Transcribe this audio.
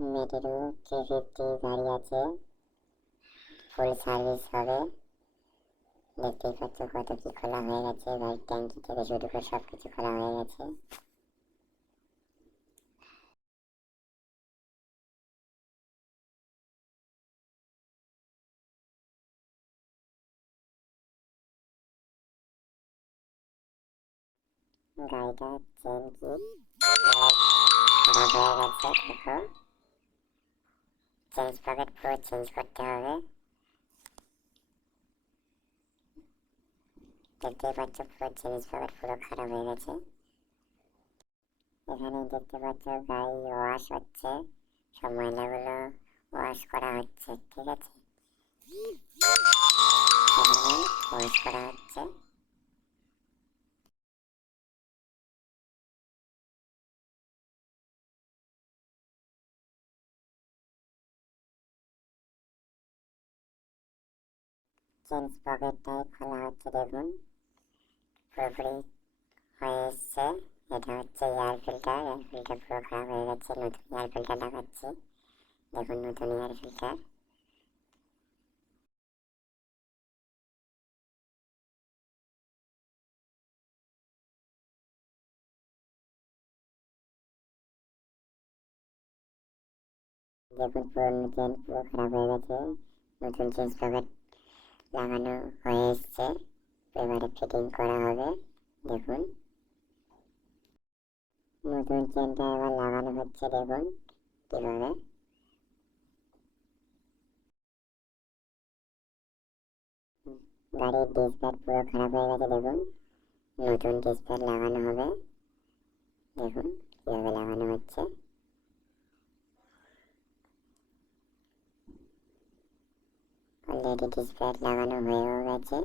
মেটেরো 350 গাড়ি আছে, ফুল সার্ভিস হবে। দেখতেই পাচ্ছ কত কি খোলা হয়ে গেছে, গাড়ির ট্যাঙ্কি থেকে শুরু করে সব কিছু খোলা হয়ে গেছে। গাড়িটা চেন কি খারাপ হয়ে গেছে, দেখো চেঞ্জ পকেট পুরো চেঞ্জ করতে হবে। দেখতেই পাচ্ছ পুরো চেঞ্জ পকেট পুরো খারাপ হয়ে গেছে। এখানে দেখতে পাচ্ছ গাড়ি ওয়াশ হচ্ছে, সব ময়লাগুলো ওয়াশ করা হচ্ছে, ঠিক আছে, এখানে ওয়াশ করা হচ্ছে। চেঞ্জ পকেটটাই খোলা হচ্ছে, দেখুন পুরোপুরি হয়ে এসছে। এটা হচ্ছে এয়ার ফিল্টার, এয়ার ফিল্টার পুরো খারাপ হয়ে গেছে, নতুন এয়ার ফিল্টার লাগাচ্ছি। দেখুন নতুন এয়ার ফিল্টার। দেখুন পুরনো চেন পুরো খারাপ হয়ে গেছে, নতুন চেঞ্জ পকেট লাগানো হয়ে এসছে, এবারে ফিটিং করা হবে। দেখুন নতুন চেনটা এবার লাগানো হচ্ছে, দেখুন কিভাবে। গাড়ির ডিসপ্যাড পুরো খারাপ হয়ে গেছে, দেখুন নতুন ডিসপ্যাড লাগানো হবে। দেখুন কিভাবে লাগানো হচ্ছে। অলরেডি ডিসপ্যাড লাগানো হয়েও গেছে।